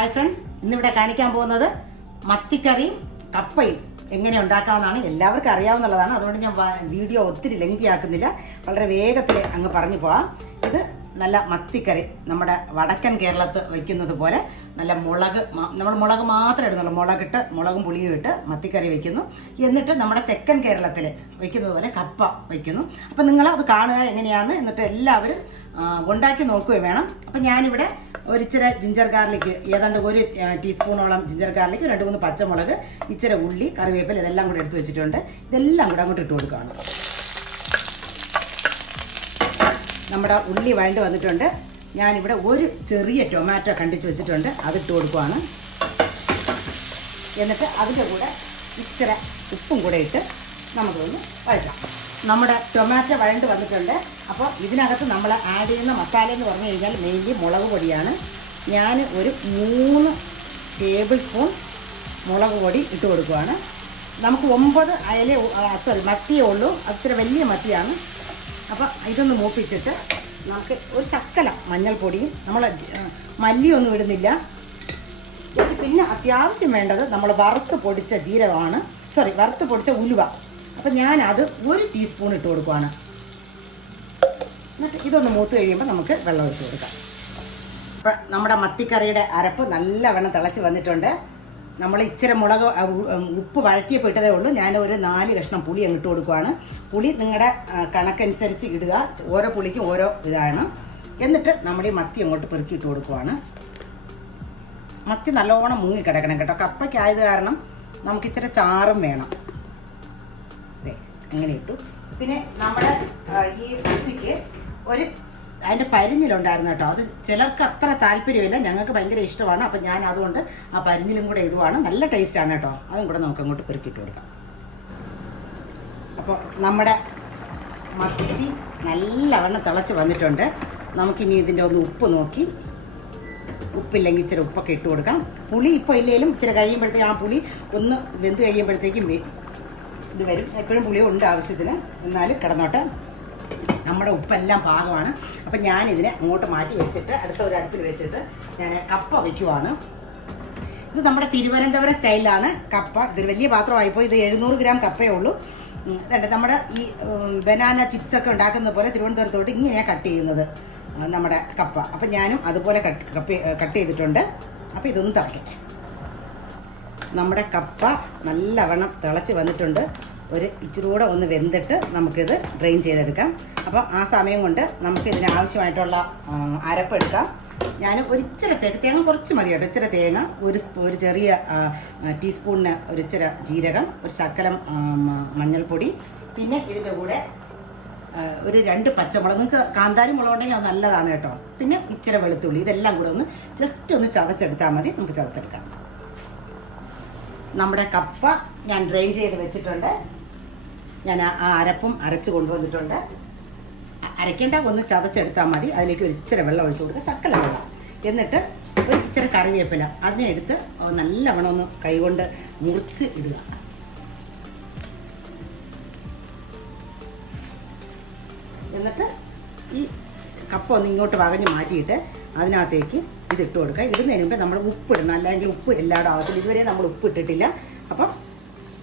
Hi friends ഇന്നിവിടെ കാണിക്കാൻ പോകുന്നത് മത്തിക്കറിയും കപ്പയും എങ്ങനെ ഉണ്ടാക്കാമെന്നാണ് എല്ലാവർക്കും അറിയാവുന്നതാണ്. അതുകൊണ്ട് ഞാൻ വീഡിയോ ഒത്തിരി ലെങ്തി ആക്കുന്നില്ല. വളരെ വേഗത്തിൽ അങ്ങ് പറഞ്ഞു പോവാം. ഇത് നല്ല മത്തിക്കറി നമ്മുടെ വടക്കൻ കേരളത്ത് വയ്ക്കുന്നത് പോലെ നല്ല മുളക് നമ്മൾ മുളക് മാത്രമേ ഇടുന്നുള്ളൂ. മുളകിട്ട് മുളകും പുളിയും ഇട്ട് മത്തിക്കറി വയ്ക്കുന്നു എന്നിട്ട് നമ്മുടെ തെക്കൻ കേരളത്തിൽ വയ്ക്കുന്നത് പോലെ കപ്പ വയ്ക്കുന്നു അപ്പം നിങ്ങൾ അത് കാണുക എങ്ങനെയാണ് എന്നിട്ട് എല്ലാവരും ഉണ്ടാക്കി നോക്കുകയും വേണം. അപ്പം ഞാനിവിടെ ഒരിച്ചിരി ജിഞ്ചർ ഗാർലിക് ഏതാണ്ട് ഒരു ടീസ്പൂണോളം ജിഞ്ചർ ഗാർലിക് രണ്ട് മൂന്ന് പച്ചമുളക് ഇച്ചിരി ഉള്ളി കറിവേപ്പില ഇതെല്ലാം കൂടെ എടുത്ത് വെച്ചിട്ടുണ്ട്. ഇതെല്ലാം കൂടെ അങ്ങോട്ട് ഇട്ട് കൊടുക്കുകയാണ്. നമ്മുടെ ഉള്ളി വഴണ്ട് വന്നിട്ടുണ്ട്. ഞാനിവിടെ ഒരു ചെറിയ ടൊമാറ്റോ കണ്ടിച്ച് വെച്ചിട്ടുണ്ട്. അതിട്ട് കൊടുക്കുവാണ്. എന്നിട്ട് അതിന്റെ കൂടെ ഇച്ചിരി ഉപ്പും കൂടെ ഇട്ട് നമുക്കൊന്ന് വഴറ്റാം. നമ്മുടെ ടൊമാറ്റോ വഴണ്ട് വന്നിട്ടുണ്ട്. അപ്പോൾ ഇതിനകത്ത് നമ്മൾ ആഡ് ചെയ്യുന്ന മസാല എന്ന് പറഞ്ഞു കഴിഞ്ഞാൽ മെയിൻലി മുളക് പൊടിയാണ്. ഞാൻ ഒരു മൂന്ന് ടേബിൾ സ്പൂൺ മുളക് പൊടി ഇട്ട് കൊടുക്കുവാണ്. നമുക്ക് ഒമ്പത് അയലേ സോറി മത്തിയേ ഉള്ളൂ. അത്ര വലിയ മത്തിയാണ്. അപ്പോൾ ഇതൊന്ന് മൂപ്പിച്ചിട്ട് നമുക്ക് ഒരു ശക്കല മഞ്ഞൾപ്പൊടിയും നമ്മൾ മല്ലിയൊന്നും ഇടുന്നില്ല. പിന്നെ അത്യാവശ്യം വേണ്ടത് നമ്മൾ വറുത്ത് പൊടിച്ച ജീരകമാണ്. സോറി വറുത്ത് പൊടിച്ച ഉലുവ. അപ്പം ഞാനത് ഒരു ടീസ്പൂൺ ഇട്ട് കൊടുക്കുവാണ്. എന്നിട്ട് ഇതൊന്ന് മൂത്ത് കഴിയുമ്പോൾ നമുക്ക് വെള്ളം ഒഴിച്ച് കൊടുക്കാം. അപ്പം നമ്മുടെ മത്തിക്കറിയുടെ അരപ്പ് നല്ലവണ്ണം തിളച്ച് വന്നിട്ടുണ്ട്. നമ്മൾ ഇച്ചിരി മുളക് ഉപ്പ് വഴറ്റിയപ്പോൾ ഇട്ടതേ ഉള്ളൂ. ഞാൻ ഒരു നാല് കഷ്ണം പുളി അങ്ങ് ഇട്ട് കൊടുക്കുവാണ്. പുളി നിങ്ങളുടെ കണക്കനുസരിച്ച് ഇടുക. ഓരോ പുളിക്കും ഓരോ ഇതാണ്. എന്നിട്ട് നമ്മുടെ ഈ മത്തി അങ്ങോട്ട് പെറുക്കിയിട്ട് കൊടുക്കുവാണ്. മത്തി നല്ലോണം മുങ്ങി കിടക്കണം കേട്ടോ. കപ്പയ്ക്കായത് കാരണം നമുക്ക് ഇച്ചിരി ചാറും വേണം. അതെ അങ്ങനെ ഇട്ടു. പിന്നെ നമ്മുടെ ഈ മത്തിക്ക് ഒരു അതിന്റെ പരിഞ്ഞിലുണ്ടായിരുന്നു കേട്ടോ. അത് ചിലർക്ക് അത്ര താല്പര്യമില്ല. ഞങ്ങൾക്ക് ഭയങ്കര ഇഷ്ടമാണ്. അപ്പം ഞാൻ അതുകൊണ്ട് ആ പരിഞ്ഞിലും കൂടെ ഇടുവാണ്. നല്ല ടേസ്റ്റാണ് കേട്ടോ. അതും കൂടെ നമുക്ക് അങ്ങോട്ട് പെറുക്കിയിട്ട് കൊടുക്കാം. അപ്പോൾ നമ്മുടെ മത്തി നല്ലവണ്ണം തിളച്ച് വന്നിട്ടുണ്ട്. നമുക്കിനി ഇതിന്റെ ഒന്ന് ഉപ്പ് നോക്കി. ഉപ്പില്ലെങ്കിൽ ഇച്ചിരി ഉപ്പൊക്കെ ഇട്ട് കൊടുക്കാം. പുളി ഇപ്പോൾ ഇല്ലെങ്കിലും ഇച്ചിരി കഴിയുമ്പോഴത്തേക്കും ആ പുളി ഒന്ന് വെന്ത് കഴിയുമ്പോഴത്തേക്കും ഇത് വരും. എപ്പോഴും പുളി ഉണ്ട് ആവശ്യത്തിന്. എന്നാലും കിടന്നോട്ടെ. നമ്മുടെ ഉപ്പെല്ലാം പാകമാണ്. അപ്പം ഞാനിതിനെ അങ്ങോട്ട് മാറ്റി വെച്ചിട്ട് അടുത്ത ഒരു അടുപ്പിൽ വെച്ചിട്ട് ഞാൻ കപ്പ വയ്ക്കുവാണ്. ഇത് നമ്മുടെ തിരുവനന്തപുരം സ്റ്റൈലാണ് കപ്പ. ഇതൊരു വലിയ പാത്രമായിപ്പോൾ ഇത് എഴുന്നൂറ് ഗ്രാം കപ്പയേ ഉള്ളൂ. ഉം, നമ്മുടെ ഈ ബനാന ചിപ്സ് ഒക്കെ ഉണ്ടാക്കുന്ന പോലെ തിരുവനന്തപുരത്തോട്ട് ഇങ്ങനെയാണ് കട്ട് ചെയ്യുന്നത് നമ്മുടെ കപ്പ. അപ്പം ഞാനും അതുപോലെ കട്ട് കപ്പ കട്ട് ചെയ്തിട്ടുണ്ട്. അപ്പോൾ ഇതൊന്ന് തിളക്കട്ടെ നമ്മുടെ കപ്പ നല്ലവണ്ണം തിളച്ച് വന്നിട്ടുണ്ട്. ഒരു ഇച്ചിരി കൂടെ ഒന്ന് വെന്തിട്ട് നമുക്കിത് ഡ്രെയിൻ ചെയ്തെടുക്കാം. അപ്പോൾ ആ സമയം കൊണ്ട് നമുക്ക് ഇതിന് ആവശ്യമായിട്ടുള്ള അരപ്പെടുക്കാം. ഞാൻ ഒരു ഇച്ചിരി തേങ്ങ തേങ്ങ കുറച്ച് മതി കേട്ടോ. ഇച്ചിരി തേങ്ങ ഒരു ഒരു ചെറിയ ടീസ്പൂണിന് ഒരു ഇച്ചിരി ജീരകം ഒരു ശക്കലം മഞ്ഞൾപ്പൊടി. പിന്നെ ഇതിന്റെ കൂടെ ഒരു രണ്ട് പച്ചമുളക്. നിങ്ങൾക്ക് കാന്താരി മുളക് ഉണ്ടെങ്കിൽ അത് നല്ലതാണ് കേട്ടോ. പിന്നെ ഇച്ചിരി വെളുത്തുള്ളി. ഇതെല്ലാം കൂടെ ഒന്ന് ജസ്റ്റ് ഒന്ന് ചതച്ചെടുത്താൽ മതി. നമുക്ക് ചതച്ചെടുക്കാം. നമ്മുടെ കപ്പ ഞാൻ ഡ്രെയിൻ ചെയ്ത് വെച്ചിട്ടുണ്ട്. ഞാൻ ആ അരപ്പും അരച്ച് കൊണ്ടുവന്നിട്ടുണ്ട്. അരയ്ക്കേണ്ട ഒന്ന് ചതച്ചെടുത്താൽ മതി. അതിലേക്ക് ഒരു ഇച്ചിരി വെള്ളം ഒഴിച്ച് കൊടുക്കുക. ശക്കല വെള്ളം. എന്നിട്ട് ഒരു ഇച്ചിരി കറിവേപ്പില. അതിനെ എടുത്ത് നല്ലവണ്ണം ഒന്ന് കൈകൊണ്ട് മുറിച്ച് ഇടുക. എന്നിട്ട് ഈ കപ്പ ഒന്ന് ഇങ്ങോട്ട് വകഞ്ഞ് മാറ്റിയിട്ട് അതിനകത്തേക്ക് ഇത് ഇട്ട് കൊടുക്കുക. ഇടുന്നതിന് മുമ്പ് നമ്മൾ ഉപ്പ് ഇടണം അല്ലെങ്കിൽ ഉപ്പ് എല്ലാവരും ആവശ്യത്തിൽ ഇതുവരെ നമ്മൾ ഉപ്പ് ഇട്ടിട്ടില്ല. അപ്പം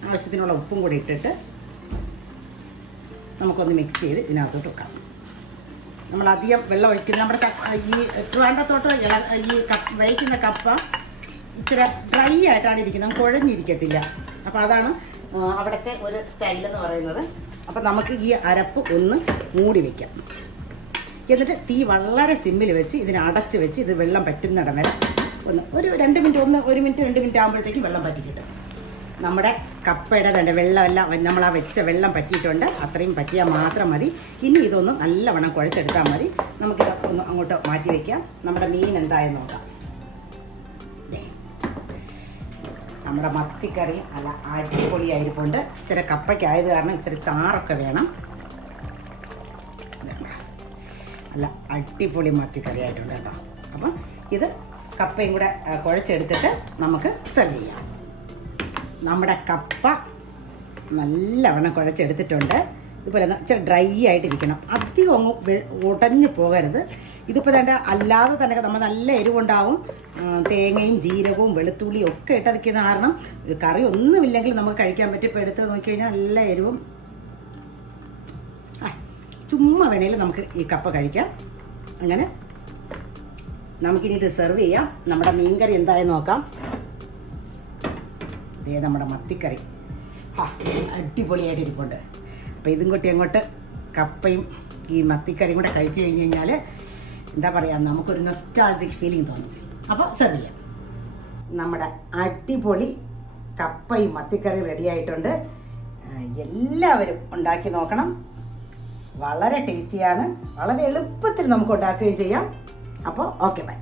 ആവശ്യത്തിനുള്ള ഉപ്പും കൂടി ഇട്ടിട്ട് നമുക്കൊന്ന് മിക്സ് ചെയ്ത് ഇതിനകത്തോട്ട് വെക്കാം. നമ്മൾ അധികം വെള്ളം ഒഴിക്കുന്ന നമ്മുടെ ഈ ട്രിവാൻഡത്തോട്ട് ഈ കപ്പ് വയ്ക്കുന്ന കപ്പ ഇച്ചിരി ഡ്രൈ ആയിട്ടാണ് ഇരിക്കുന്നത്. കുഴഞ്ഞിരിക്കത്തില്ല. അപ്പോൾ അതാണ് അവിടുത്തെ ഒരു സ്റ്റൈൽ എന്ന് പറയുന്നത്. അപ്പോൾ നമുക്ക് ഈ അരപ്പ് ഒന്ന് മൂടി വയ്ക്കാം എന്നിട്ട് തീ വളരെ സിമ്മിൽ വെച്ച് ഇതിനെ അടച്ച് വെച്ച് ഇത് വെള്ളം പറ്റുന്നിടം വരെ ഒന്ന് ഒരു രണ്ട് മിനിറ്റ് ഒന്ന് ഒരു മിനിറ്റ് രണ്ട് മിനിറ്റ് ആകുമ്പോഴത്തേക്കും വെള്ളം പറ്റിക്കിട്ടും നമ്മുടെ കപ്പയുടെ തന്നെ വെള്ളമെല്ലാം നമ്മൾ ആ വെച്ച വെള്ളം പറ്റിയിട്ടുണ്ട്. അത്രയും പറ്റിയാൽ മാത്രം മതി. ഇനി ഇതൊന്ന് നല്ലവണ്ണം കുഴച്ചെടുത്താൽ മതി. നമുക്ക് ഒന്ന് അങ്ങോട്ട് മാറ്റി വയ്ക്കാം നമ്മുടെ മീൻ എന്തായെന്ന് നോക്കാം. നമ്മുടെ മത്തിക്കറി നല്ല അടിപൊളിയായിരിപ്പുണ്ട്. ഇച്ചിരി കപ്പയ്ക്കായത് കാരണം ഇച്ചിരി ചാറൊക്കെ വേണം. നല്ല അടിപൊളി മത്തിക്കറി ആയിട്ടുണ്ട് കേട്ടോ. അപ്പം ഇത് കപ്പയും കൂടെ കുഴച്ചെടുത്തിട്ട് നമുക്ക് സെർവ് ചെയ്യാം. നമ്മുടെ കപ്പ നല്ലവണ്ണം കുഴച്ചെടുത്തിട്ടുണ്ട്. ഇതുപോലെ ഇച്ചിരി ഡ്രൈ ആയിട്ടിരിക്കണം. അധികം അങ്ങ് ഉടഞ്ഞു പോകരുത്. ഇതിപ്പോൾ തന്നെ അല്ലാതെ തന്നെ നമ്മൾ നല്ല എരിവുണ്ടാവും. തേങ്ങയും ജീരകവും വെളുത്തുള്ളിയും ഒക്കെ ഇട്ടതിക്കുന്ന കാരണം കറി ഒന്നുമില്ലെങ്കിൽ നമുക്ക് കഴിക്കാൻ പറ്റും ഇപ്പോൾ എടുത്ത് നോക്കിക്കഴിഞ്ഞാൽ നല്ല എരിവും. ചുമ്മാ വേണേലും നമുക്ക് ഈ കപ്പ കഴിക്കാം. അങ്ങനെ നമുക്കിനി ഇത് സെർവ് ചെയ്യാം. നമ്മുടെ മീൻകറി എന്തായാലും നോക്കാം. ഇതേ നമ്മുടെ മത്തിക്കറി. ആ അടിപൊളിയായിട്ട് ഇരിപ്പുണ്ട്. അപ്പോൾ ഇതും കൂട്ടി അങ്ങോട്ട് കപ്പയും ഈ മത്തിക്കറിയും കൂടെ കഴിച്ചു കഴിഞ്ഞ് കഴിഞ്ഞാൽ എന്താ പറയുക നമുക്കൊരു നൊസ്റ്റാൾജിക് ഫീലിംഗ് തോന്നും. അപ്പോൾ സെർവ് ചെയ്യാം. നമ്മുടെ അടിപൊളി കപ്പയും മത്തിക്കറി റെഡി ആയിട്ടുണ്ട്. ആ, എല്ലാവരും ഉണ്ടാക്കി നോക്കണം. വളരെ ടേസ്റ്റിയാണ് വളരെ എളുപ്പത്തിൽ നമുക്ക് ഉണ്ടാക്കുകയും ചെയ്യാം. അപ്പോൾ ഓക്കെ ബൈ